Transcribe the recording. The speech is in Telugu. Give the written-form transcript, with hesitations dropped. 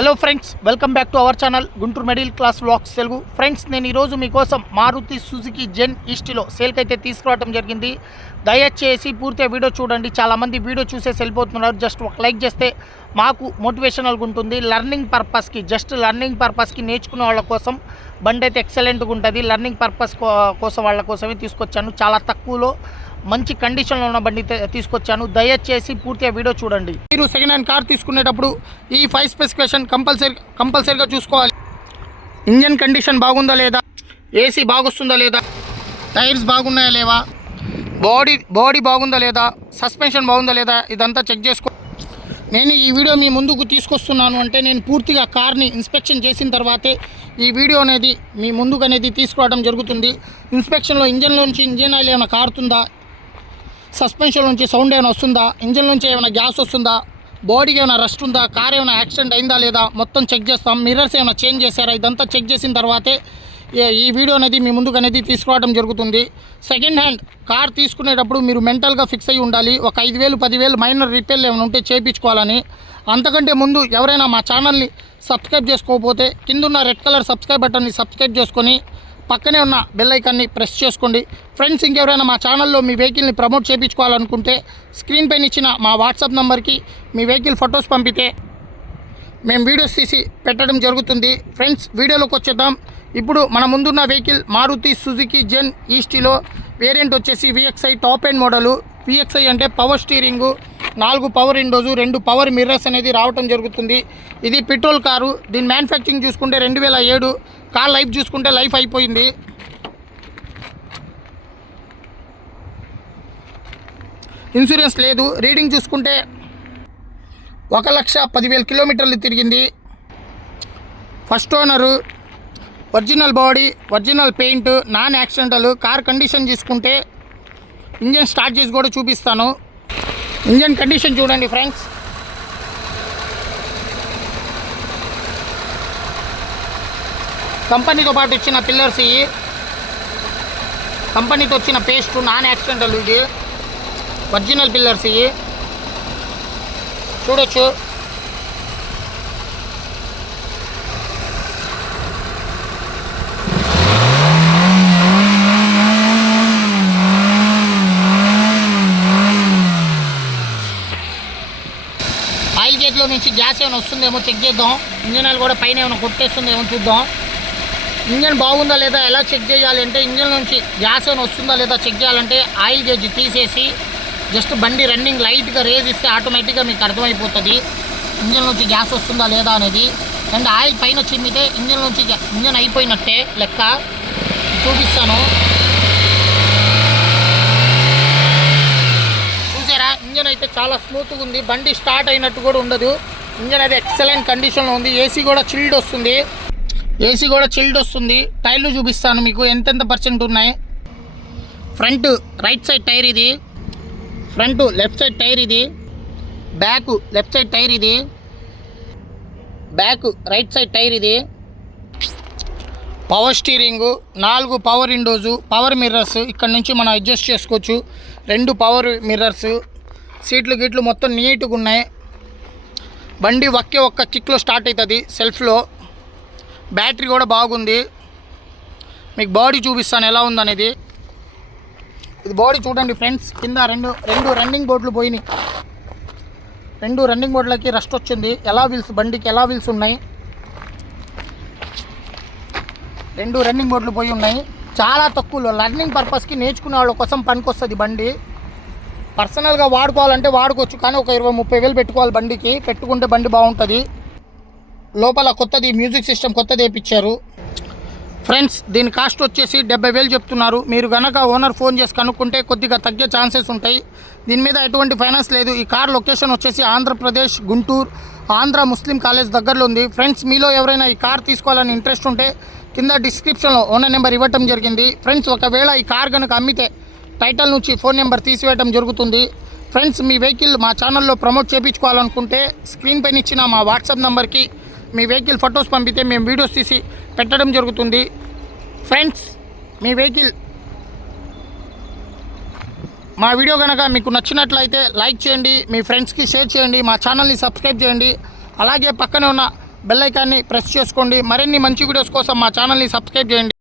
Hello friends, welcome back to our channel Guntur middle class vlogs Telugu. Friends, నేను ఈరోజు మీకోసం మారుతి సుజుకి జెన్ ఈస్ట్లో సేల్కి అయితే తీసుకురావడం జరిగింది. దయచేసి పూర్తిగా వీడియో చూడండి. చాలామంది వీడియో చూసేసి వెళ్ళిపోతున్నారు. జస్ట్ ఒక లైక్ చేస్తే మాకు మోటివేషనల్గా ఉంటుంది. లర్నింగ్ పర్పస్కి నేర్చుకునే వాళ్ళ కోసం బండి అయితే ఎక్సలెంట్గా ఉంటుంది. లర్నింగ్ పర్పస్ కోసం వాళ్ళ కోసమే తీసుకొచ్చాను. చాలా తక్కువలో మంచి కండిషన్లో ఉన్న బండి తీసుకొచ్చాను. దయచేసి పూర్తిగా వీడియో చూడండి. మీరు సెకండ్ హ్యాండ్ కార్ తీసుకునేటప్పుడు ఈ 5 స్పెసిఫికేషన్ కంపల్సరీగా చూసుకోవాలి. ఇంజన్ కండిషన్ బాగుందా లేదా, ఏసీ బాగొస్తుందా లేదా, టైర్స్ బాగున్నాయా లేవా, బాడీ బాగుందా లేదా, సస్పెన్షన్ బాగుందా లేదా, ఇదంతా చెక్ చేసుకో. నేను ఈ వీడియో మీ ముందుకు తీసుకొస్తున్నాను అంటే నేను పూర్తిగా కార్ని ఇన్స్పెక్షన్ చేసిన తర్వాతే ఈ వీడియో అనేది మీ ముందుకు అనేది తీసుకురావడం జరుగుతుంది. ఇన్స్పెక్షన్లో ఇంజన్లోంచి ఇంజన్ ఆయిల్ ఏమైనా కారుతుందా, సస్పెన్షన్ నుంచి సౌండ్ ఏమైనా వస్తుందా, ఇంజన్ నుంచి ఏమైనా గ్యాస్ వస్తుందా, బాడీకి ఏమైనా రస్ట్ ఉందా, కార్ ఏమైనా యాక్సిడెంట్ అయిందా లేదా మొత్తం చెక్ చేస్తాం. మిర్రర్స్ ఏమైనా చేంజ్ చేశారా, ఇదంతా చెక్ చేసిన తర్వాతే ఈ వీడియో అనేది మీ ముందుకు అనేది తీసుకురావడం జరుగుతుంది. సెకండ్ హ్యాండ్ కార్ తీసుకునేటప్పుడు మీరు మెంటల్గా ఫిక్స్ అయ్యి ఉండాలి. ఒక 5,000 10,000 మైనర్ రిపేర్లు ఏమైనా ఉంటే చేయించుకోవాలని. అంతకంటే ముందు ఎవరైనా మా ఛానల్ని సబ్స్క్రైబ్ చేసుకోకపోతే కిందున్న రెడ్ కలర్ సబ్స్క్రైబ్ బటన్ని సబ్స్క్రైబ్ చేసుకొని పక్కనే ఉన్న బెల్ ఐకాన్ని ప్రెస్ చేసుకోండి. ఫ్రెండ్స్, ఇంకెవరైనా మా ఛానల్లో మీ వెహికల్ని ప్రమోట్ చేయించుకోవాలనుకుంటే స్క్రీన్ పైన ఇచ్చిన మా వాట్సాప్ నెంబర్కి మీ వెహికల్ ఫొటోస్ పంపితే మేము వీడియోస్ తీసి పెట్టడం జరుగుతుంది. ఫ్రెండ్స్, వీడియోలోకి వచ్చేద్దాం. ఇప్పుడు మన ముందున్న వెహికల్ మారుతి సుజుకి జెన్ ఈస్టీలో వేరియంట్ వచ్చేసి VXI top end model. VXI అంటే power steering, 4 power Windows, 2 power mirrors అనేది రావడం జరుగుతుంది. ఇది పెట్రోల్ కారు. దీని మ్యానుఫ్యాక్చరింగ్ చూసుకుంటే 2007. కార్ లైఫ్ చూసుకుంటే లైఫ్ అయిపోయింది. ఇన్సూరెన్స్ లేదు. రీడింగ్ చూసుకుంటే 1,10,000 కిలోమీటర్లు తిరిగింది. First owner, original body, original paint, non accidental. Car condition చూసుకుంటే ఇంజన్ స్టార్ట్ చేసి కూడా చూపిస్తాను. ఇంజన్ కండిషన్ చూడండి ఫ్రెండ్స్. కంపెనీతో పాటు ఇచ్చిన పిల్లర్స్ ఇవి, కంపెనీతో వచ్చిన పేస్ట్, నాన్ యాక్సిడెంటల్. ఇది ఒరిజినల్ పిల్లర్స్ ఇవి చూడొచ్చు. ఆయిల్ గేట్లో నుంచి గ్యాస్ ఏమైనా వస్తుందేమో చెక్ చేద్దాం. ఇంజన్ ఆయిల్ కూడా పైన ఏమైనా కొట్టేస్తుందేమో చూద్దాం. ఇంజన్ బాగుందా లేదా ఎలా చెక్ చేయాలి అంటే, ఇంజన్ నుంచి గ్యాస్ ఏమైనా వస్తుందా లేదా చెక్ చేయాలంటే ఆయిల్ గేజ్ తీసేసి జస్ట్ బండి రన్నింగ్ లైట్గా రేజ్ ఇస్తే ఆటోమేటిక్గా మీకు అర్థమైపోతుంది ఇంజన్ నుంచి గ్యాస్ వస్తుందా లేదా అనేది. అండ్ ఆయిల్ పైన చిమ్మితే ఇంజన్ నుంచి ఇంజన్ అయిపోయినట్టే లెక్క. చూపిస్తాను. చూసారా, ఇంజన్ అయితే చాలా స్మూత్గా ఉంది. బండి స్టార్ట్ అయినట్టు కూడా ఉండదు. ఇంజన్ అయితే ఎక్సలెంట్ కండిషన్లో ఉంది. ఏసీ కూడా చిల్డ్ వస్తుంది. టైర్లు చూపిస్తాను మీకు ఎంతెంత పర్సెంట్ ఉన్నాయి. ఫ్రంట్ రైట్ సైడ్ టైర్ ఇది, ఫ్రంట్ లెఫ్ట్ సైడ్ టైర్ ఇది, బ్యాక్ లెఫ్ట్ సైడ్ టైర్ ఇది, బ్యాక్ రైట్ సైడ్ టైర్ ఇది. Power steering, 4 power windows, power mirrors ఇక్కడ నుంచి మనం అడ్జస్ట్ చేసుకోవచ్చు. 2 పవర్ మిర్రర్స్, సీట్లు గిట్లు మొత్తం నీట్గా ఉన్నాయి. బండి ఒక్క కిక్లో స్టార్ట్ అవుతుంది సెల్ఫ్లో. బ్యాటరీ కూడా బాగుంది. మీకు బాడీ చూపిస్తాను ఎలా ఉందనేది. ఇది బాడీ చూడండి ఫ్రెండ్స్. కింద రెండు రన్నింగ్ బోర్డులు పోయినాయి. 2 రన్నింగ్ బోర్డులకి రస్ట్ వచ్చింది. బండికి ఎలా వీల్స్ ఉన్నాయి, 2 రన్నింగ్ బోర్డులు పోయి ఉన్నాయి. చాలా తక్కువలో లర్నింగ్ పర్పస్కి నేర్చుకునే వాళ్ళ కోసం పనికొస్తుంది బండి. పర్సనల్గా వాడుకోవాలంటే వాడుకోవచ్చు, కానీ ఒక 20-30 వేలు పెట్టుకోవాలి బండికి. పెట్టుకుంటే బండి బాగుంటుంది. లోపల కొత్తది మ్యూజిక్ సిస్టమ్ కొత్తది వేయించారు. ఫ్రెండ్స్, దీని కాస్ట్ వచ్చేసి 70,000 చెప్తున్నారు. మీరు కనుక ఓనర్ ఫోన్ చేసి కనుక్కుంటే కొద్దిగా తగ్గే ఛాన్సెస్ ఉంటాయి. దీని మీద ఎటువంటి ఫైనాన్స్ లేదు. ఈ కార్ లొకేషన్ వచ్చేసి ఆంధ్రప్రదేశ్ గుంటూరు ఆంధ్ర ముస్లిం కాలేజ్ దగ్గరలో ఉంది. ఫ్రెండ్స్, మీలో ఎవరైనా ఈ కార్ తీసుకోవాలని ఇంట్రెస్ట్ ఉంటే కింద డిస్క్రిప్షన్లో ఓనర్ నెంబర్ ఇవ్వటం జరిగింది. ఫ్రెండ్స్, ఒకవేళ ఈ కార్ కనుక అమ్మితే టైటిల్ నుంచి ఫోన్ నెంబర్ తీసివేయడం జరుగుతుంది. ఫ్రెండ్స్, మీ వెహికల్ మా ఛానల్లో ప్రమోట్ చేయించుకోవాలనుకుంటే స్క్రీన్ పైన ఇచ్చిన మా వాట్సాప్ నెంబర్కి మీ వెహికల్ ఫొటోస్ పంపితే మేము వీడియోస్ తీసి పెట్టడం జరుగుతుంది. ఫ్రెండ్స్, మీ వెహికల్ మా వీడియో కనుక మీకు నచ్చినట్లయితే లైక్ చేయండి, మీ ఫ్రెండ్స్కి షేర్ చేయండి, మా ఛానల్ని సబ్స్క్రైబ్ చేయండి. అలాగే పక్కనే ఉన్న బెల్ ఐకాన్ని ప్రెస్ చేసుకోండి. మరిన్ని మంచి వీడియోస్ కోసం మా ఛానల్ని సబ్స్క్రైబ్ చేయండి.